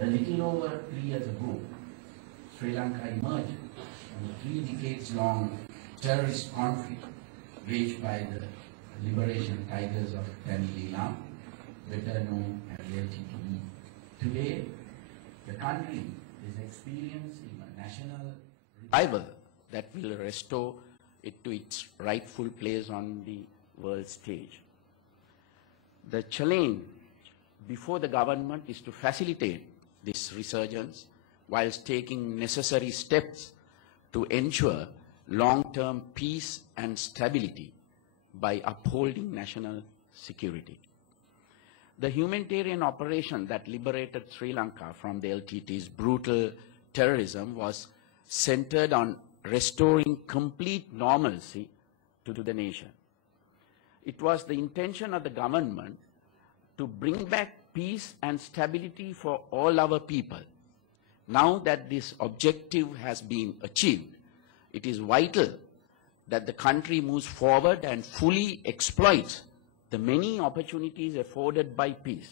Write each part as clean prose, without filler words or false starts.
A little over 3 years ago, Sri Lanka emerged from a 3 decades-long terrorist conflict waged by the Liberation Tigers of Tamil Nadu, better known as LTTE. Today, the country is experiencing a national revival that will restore it to its rightful place on the world stage. The challenge before the government is to facilitate this resurgence whilst taking necessary steps to ensure long-term peace and stability by upholding national security. The humanitarian operation that liberated Sri Lanka from the LTT's brutal terrorism was centered on restoring complete normalcy to the nation. It was the intention of the government to bring back peace and stability for all our people. Now that this objective has been achieved, it is vital that the country moves forward and fully exploits the many opportunities afforded by peace.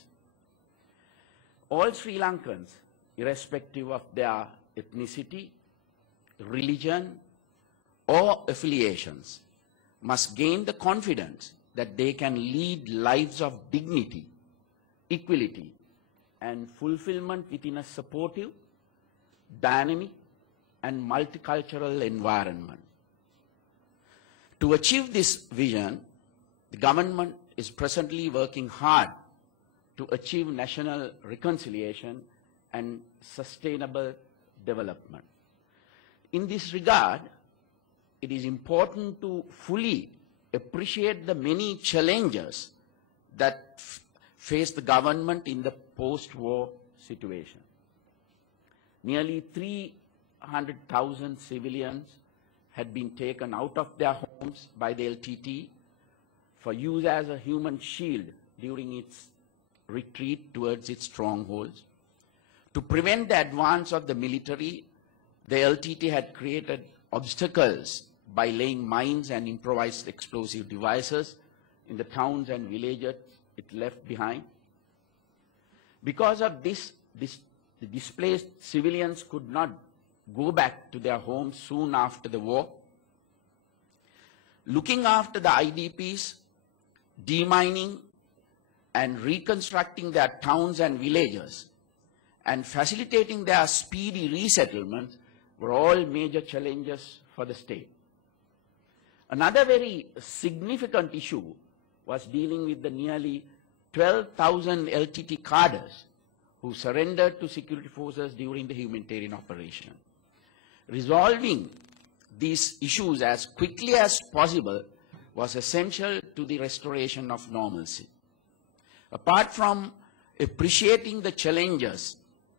All Sri Lankans, irrespective of their ethnicity, religion, or affiliations, must gain the confidence that they can lead lives of dignity, equality, and fulfillment within a supportive, dynamic, and multicultural environment. To achieve this vision, the government is presently working hard to achieve national reconciliation and sustainable development. In this regard, it is important to fully appreciate the many challenges that face the government in the post-war situation. Nearly 300,000 civilians had been taken out of their homes by the LTT for use as a human shield during its retreat towards its strongholds. To prevent the advance of the military, the LTT had created obstacles by laying mines and improvised explosive devices in the towns and villages it left behind. Because of this, the displaced civilians could not go back to their homes soon after the war. Looking after the IDPs, demining and reconstructing their towns and villages, and facilitating their speedy resettlement were all major challenges for the state. Another very significant issue was dealing with the nearly 12,000 LTT cadres who surrendered to security forces during the humanitarian operation. Resolving these issues as quickly as possible was essential to the restoration of normalcy. Apart from appreciating the challenges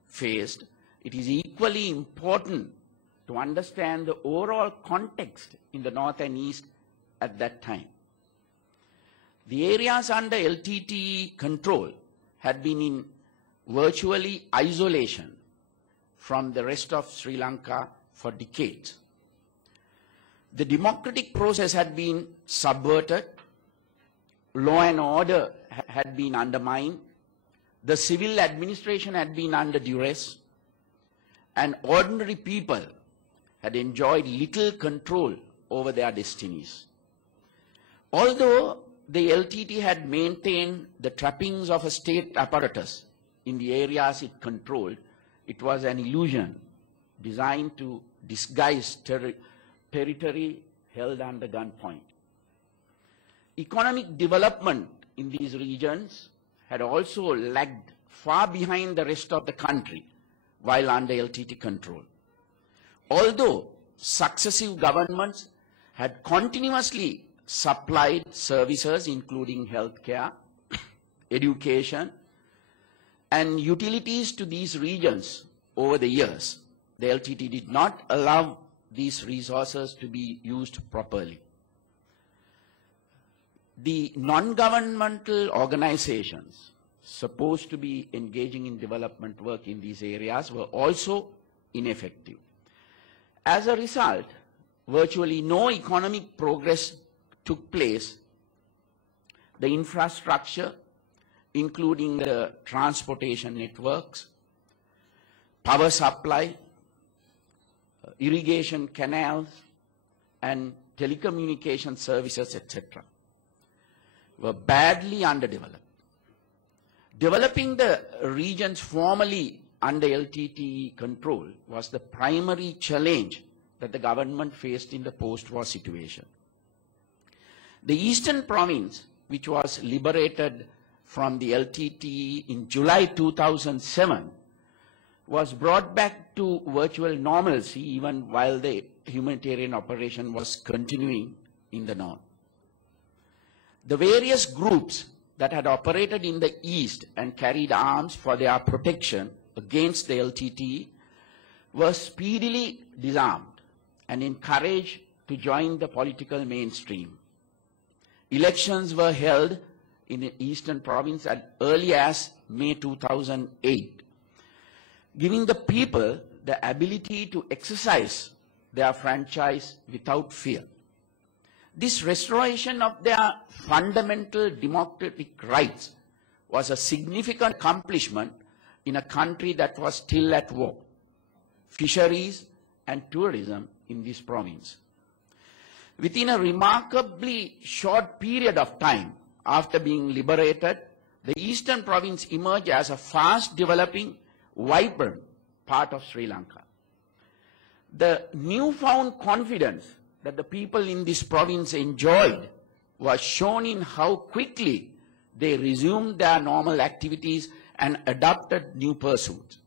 faced, it is equally important to understand the overall context in the north and east at that time. The areas under LTTE control had been in virtually isolation from the rest of Sri Lanka for decades. The democratic process had been subverted, law and order had been undermined, the civil administration had been under duress, and ordinary people had enjoyed little control over their destinies. Although the LTT had maintained the trappings of a state apparatus in the areas it controlled, it was an illusion designed to disguise territory held under gunpoint. Economic development in these regions had also lagged far behind the rest of the country while under LTT control. Although successive governments had continuously supplied services including healthcare, education, and utilities to these regions over the years, the LTT did not allow these resources to be used properly. The non-governmental organizations supposed to be engaging in development work in these areas were also ineffective. As a result, virtually no economic progress took place. The infrastructure, including the transportation networks, power supply, irrigation canals, and telecommunication services, etc., were badly underdeveloped. Developing the regions formerly under LTTE control was the primary challenge that the government faced in the post-war situation. The Eastern Province, which was liberated from the LTTE in July 2007, was brought back to virtual normalcy even while the humanitarian operation was continuing in the north. The various groups that had operated in the east and carried arms for their protection against the LTTE were speedily disarmed and encouraged to join the political mainstream. Elections were held in the Eastern Province as early as May 2008, giving the people the ability to exercise their franchise without fear. This restoration of their fundamental democratic rights was a significant accomplishment in a country that was still at war. Fisheries and tourism in this province. Within a remarkably short period of time after being liberated, the Eastern Province emerged as a fast-developing, vibrant part of Sri Lanka. The newfound confidence that the people in this province enjoyed was shown in how quickly they resumed their normal activities and adopted new pursuits.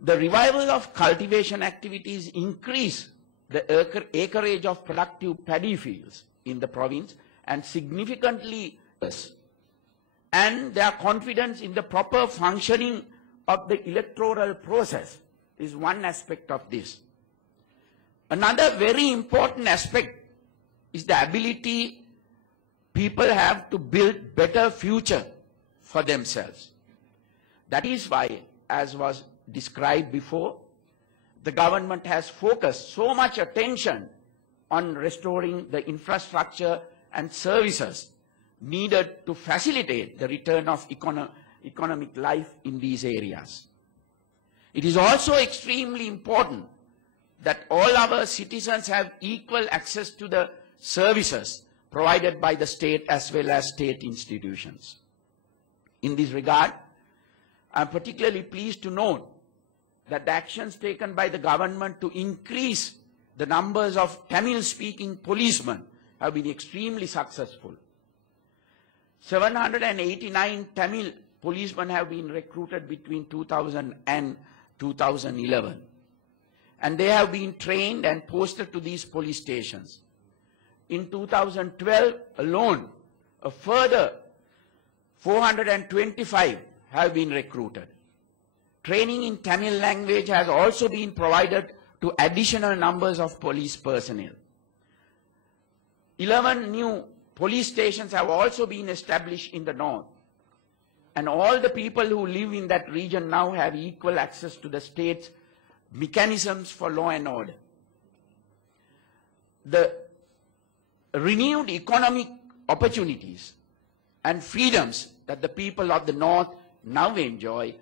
The revival of cultivation activities increased the acreage of productive paddy fields in the province and significantly, and their confidence in the proper functioning of the electoral process is one aspect of this. Another very important aspect is the ability people have to build better future for themselves. That is why, as was described before, the government has focused so much attention on restoring the infrastructure and services needed to facilitate the return of economic life in these areas. It is also extremely important that all our citizens have equal access to the services provided by the state as well as state institutions. In this regard, I am particularly pleased to note that the actions taken by the government to increase the numbers of Tamil-speaking policemen have been extremely successful. 789 Tamil policemen have been recruited between 2000 and 2011. And they have been trained and posted to these police stations. In 2012 alone, a further 425 have been recruited. Training in Tamil language has also been provided to additional numbers of police personnel. 11 new police stations have also been established in the north. And all the people who live in that region now have equal access to the state's mechanisms for law and order. The renewed economic opportunities and freedoms that the people of the north now enjoy